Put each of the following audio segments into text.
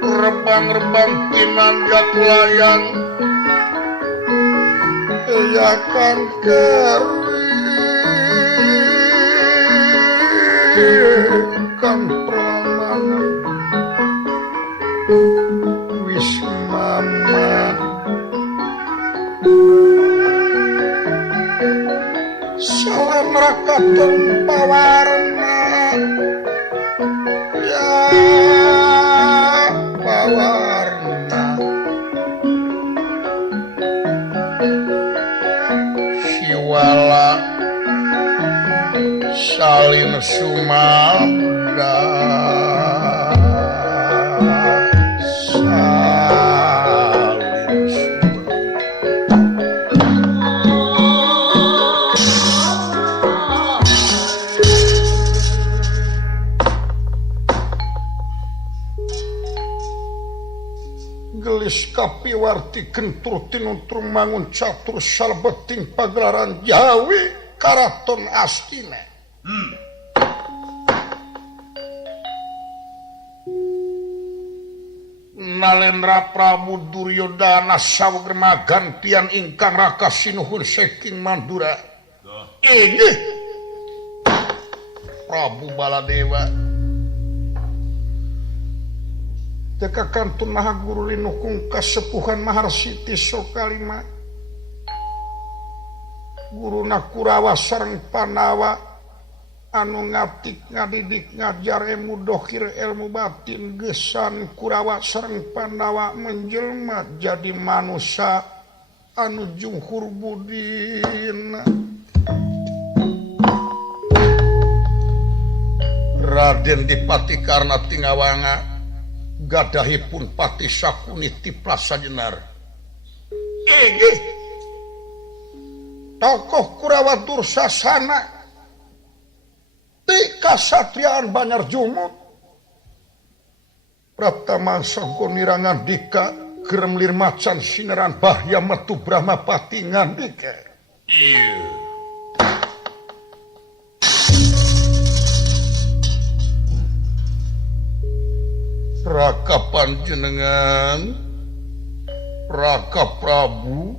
Rebang-rebang kinanjak layang yakan kan pramana wis mama salam rakaton pawarna ya pawarna siwala salin sumabda salin gelis kapiwarti kentur tinuntur mangun catur salbeting pagelaran Jawi karaton Astina. Nalendra Prabu Duryodana sawegerma gantian ingkang Raka Sinuhun saking Mandura. Inggih Prabu Baladewa. Teka kantun maha guru linukung kasepuhan Maharsiti Sokalima. Guruna Kurawa sareng Panawa anu ngatik ngadidik ngajar ilmu dohir ilmu batin gesan Kurawa sareng Pandawa menjelma jadi manusia anu junghur budina. Raden Dipati Karna Tingawanga gadahipun pati sakuni tiplas sajenar. Inggih tokoh Kurawa Dursasana Kasatriaan Banyar Jumut Praptama Sangko Nirangan Dika Geremlir Macan Sineran Bahya Metu Brahmapati Ngandika. Raka panjenengan Raka Prabu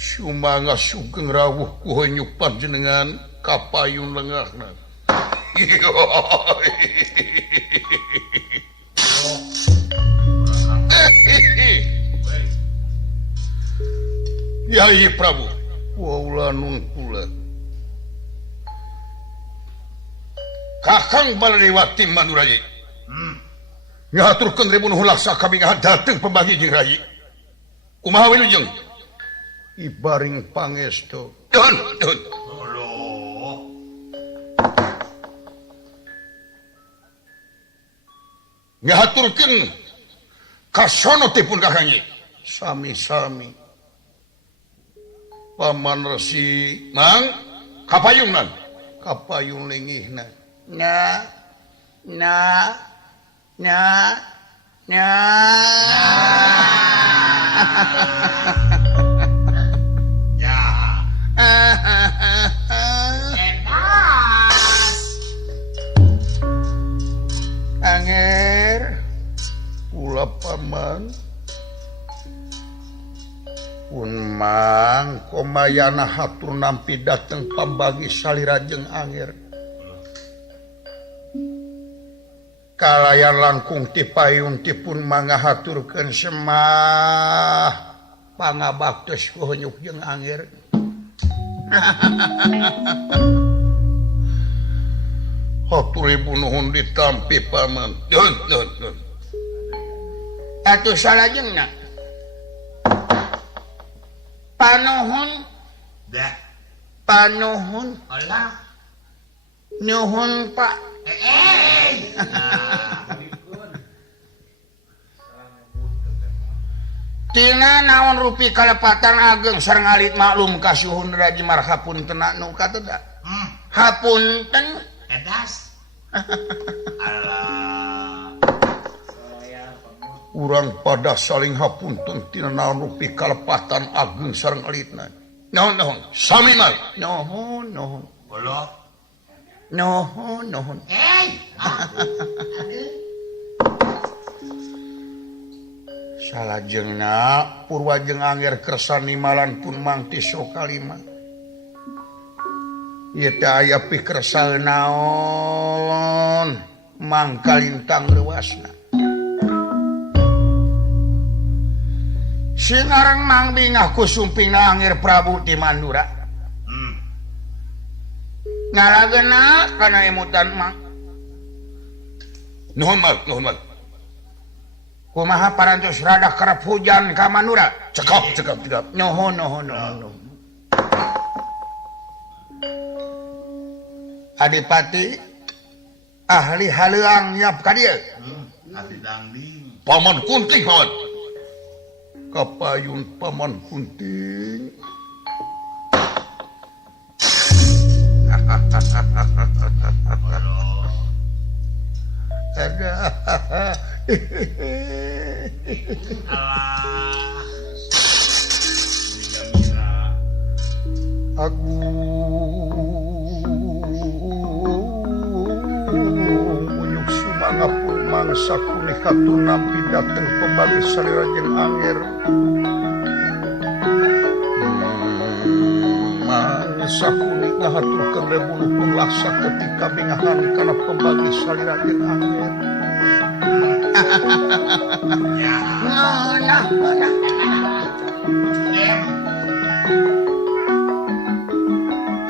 Sumangga sugeng rawuh kuhenyuk panjenengan kapayun lengahna. Yai Prabu waula nun kula Kakang Balariwati Manurayi ngaturkeun ribun hulaksa kami ngadateng pembagi jeung rayi kumaha wilujeng ibaring pangestu dun ngaturkeun kasono tipun Kakang Nyi sami-sami Paman Resi Mang kapayungnan kapayung lingihna na ya anger kula paman pun mang komayana hatur nampi dateng pambagi salirajeng anger kalayan langkung tipayun tipun mangga haturkeun semah pangabaktos kuhnyuk jeung anger hatur ibu nuhun ditampi paman dun atuh salajengna panuhun Allah nuhun Pak tina naon rupi kalepatan ageng sareng alit maklum kasuhun Raji Marhapun tenak nu kateda hapunten edas Allah urang pada saling hapunten tina naon rupi kalepatan ageng sareng alitna naon sami mari nuhun salahjengna Purwajeng Angger kersani malan pun mangti so kalimat ieu teh aya pikersal naon mangka lintang leuwasna sinareng Mang Bingah ku sumpingna Angger Prabu di Mandura ngarageuna kana emutan Mang nuhun mal kumaha parantos rada kerep hujan ka Mandura cekap nuhun Adipati ahli haleuang nyiap ka dieu ahli dangding Paman Kunting paman kapayun Paman Kunting ada aku unyuk sumangga pun mangsa kunih katun nampi dateng pembagi salira jeung Angger mangsa kunih ngahaturkeun rebuluh pun laksa ketika bingahan kana pembagi salira jeung Angger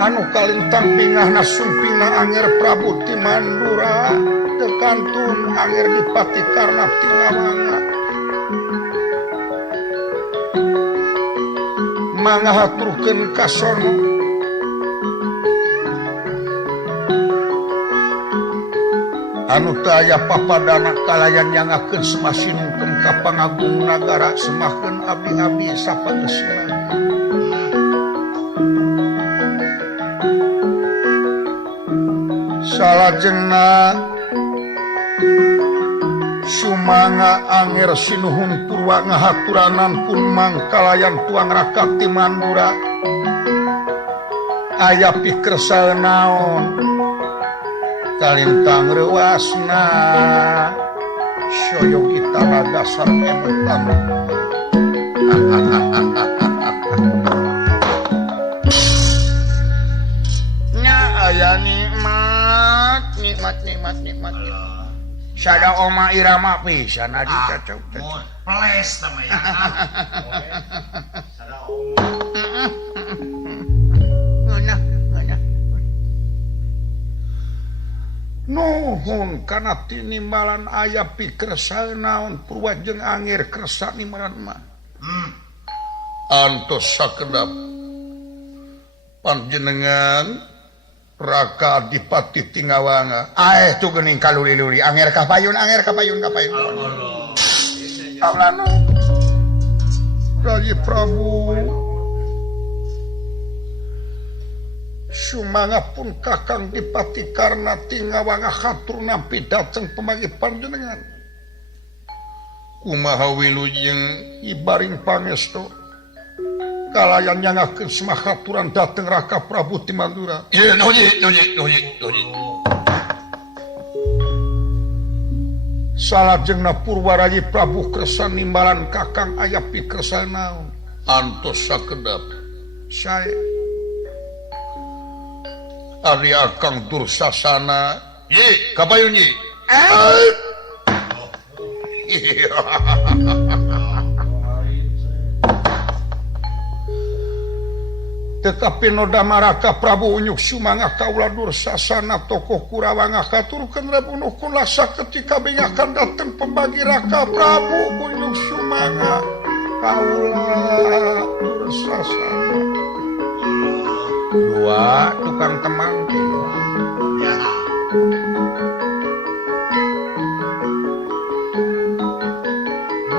anu kalintang bingahna sumpingna Angger Prabu ti Mandura tekantun Angger Dipati Karna ti Ngawanga mangahaturkeun kasono anu teu aya papadana kalayan nyangakeun semasinungkeun ka pangagung nagara semahkeun abdi-abdi sapageusna salajengna sumangga Angger sinuhun Purwa ngahaturanan pun mangkalayan tuang rakat ti Mandura aya pikersal naon kalintang reuasna soyo kita dasar emutan nya aya nikmat sada oma irama pisan adi cacok peles namanya sada nuhun kana tinimbalan aya pikersal naon Purwajeng Angger kersa nimbalan mah antos sakedap panjenengan Raka Adipati Tingawanga tu geuning kaluli-luli Angger kapayun Aulana Rayi Prabu sumangga pun Kakang Dipati Karna Tingawanga hatur nampi dateng pemagi panjenengan kumaha wilujeng ibaring pangestu kalayan nyangakeun semahaturan dateng Raka Prabu ti Mandura ieu nuji salajengna Purwarayi Prabu kersa nimbalan Kakang aya pikersal naon antos sakedap sae ari Akang Dursasana ye kapayun ye tetapi noda maraka Prabu unyuk sumangga kaula Dursasana tokoh Kurawa ngahaturkeun rebunuhkeun laksa ketika bingakan dateng pembagi Raka Prabu unyuk sumangga kaula Dursasana dua tukang teman ya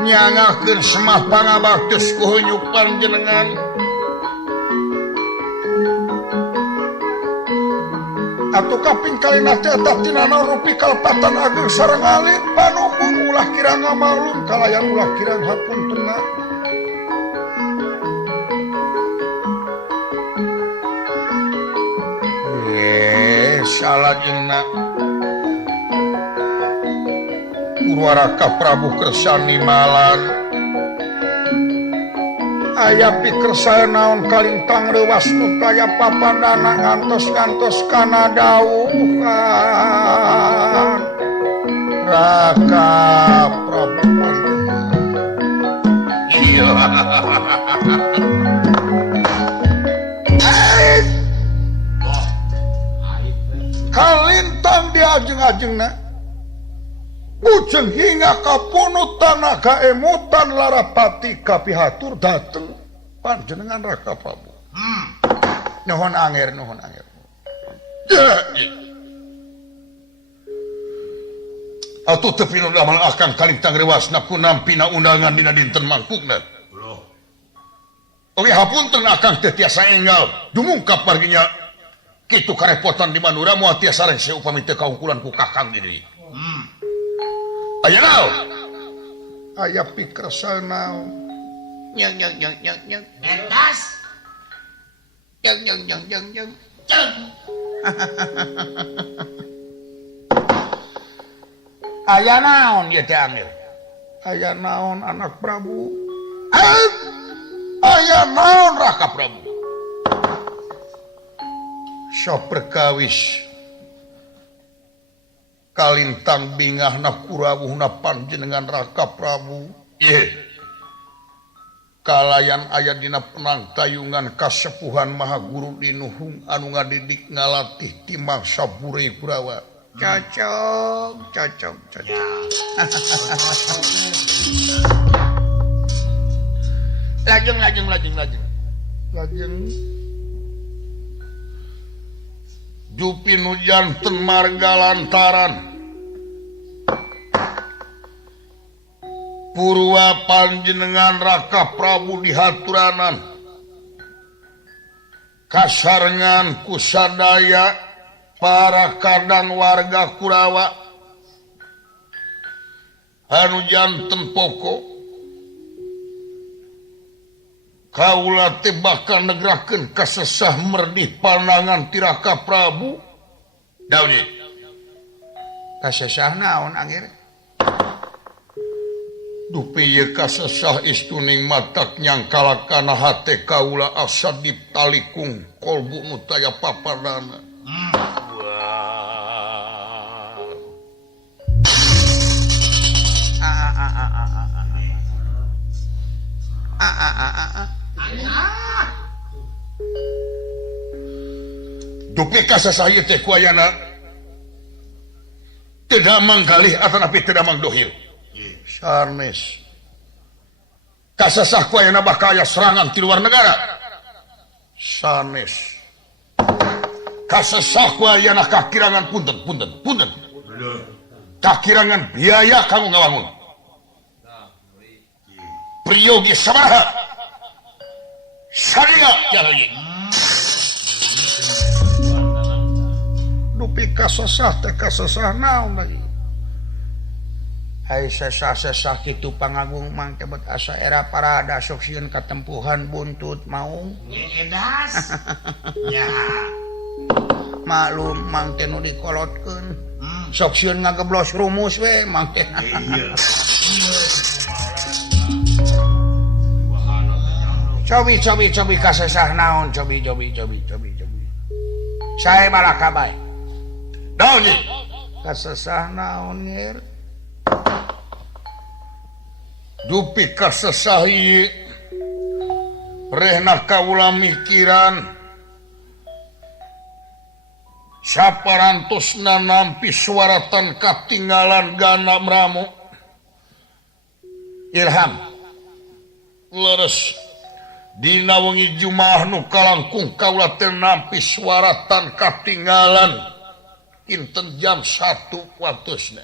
nyangakeun semah pangabaktus ku hunyuk panjenengan atuh kaping kalina teh eta tinana rupi kalpatan ageng sareng alit panunggung ulah kirang ngamalun kalayan ulah kirang hapuntenna salajengna Purwaraka Prabu kersa nimbalan aya pikir saya naon kalintang rewas nu kaya papandana ngantos-ngantos kana dawuhan Raka Prabu. Iya. Kalintang diajeng-ajengna ujeng hingga kapunutan naga emutan larapati kapihatur dateng panjenengan Raka Prabu. Nuhun anger. Atuh teu pinu damal akang kalintang rewasna ku nampina undangan dina dinten mangkukna. Oke hapunten akang teh tiasa enggal dumungkap marginya kitu karepotan di Manura moal tiasa rengse upami teu kaungkulan ku kakang di dieu. Aya naon? Aya pikir saeunaon? Nyang. Etas. Nyang. Aya naon ya teh Amir? Aya naon anak Prabu? Aya naon Raka Prabu? Sok perkawis kalintang bingahna kurawuhna panjenengan Raka Prabu. Ieu. Kalayan aya dina penang tayungan kasepuhan Maha Guru Dinuhung anu ngadidik ngalatih ti mangsa Bureh Kurawa. Cocok. Lajeng. Jupi nu janten marga lantaran Purwa panjenengan Raka Prabu dihaturanan kasarengan kusadaya para kadang warga Kurawa anu janten pokok kaula teh bakal negrakeun kasesah merdih pandangan ti Raka Prabu. Daun ieu kasesah naon angger? Dupi ieu kasesah istuning matak nyangkalakana hate kaula asa ditalikung kolbu nu taya papadana. Dupi kasesah ieu teh kuayana teu damang galih atanapi teu damang dohil. Sarnes kasesah kuayana bakal aya serangan ti luar negara. Sanes kasesah kuayana kakirangan punten. Kakirangan biaya kanggo ngawangun. Priyogi sabaraha saringa jalagi. Dupi kasesah teh kasesah naon lagi? Hai sesah-sesah kitu pangagung mang tebet asa era parada sok sieun katempuhan buntut maung. Edas. Ya. Maklum mang teh nu dikolotkeun. Sok sieun ngageblos rumus we mang teh. Iya. Cobi kasesah naon cobi. Sae balaka bae. Naon ieu? Kasesah naon ngir? Dupi kasesah ieu rehna kaula mikiran saparantosna nampi suaratan katinggalan gana mramu ilham leres dina wengi Jumaah nu kalangkung kaula teh nampi suaratan katinggalan kinten jam 1 waktuna.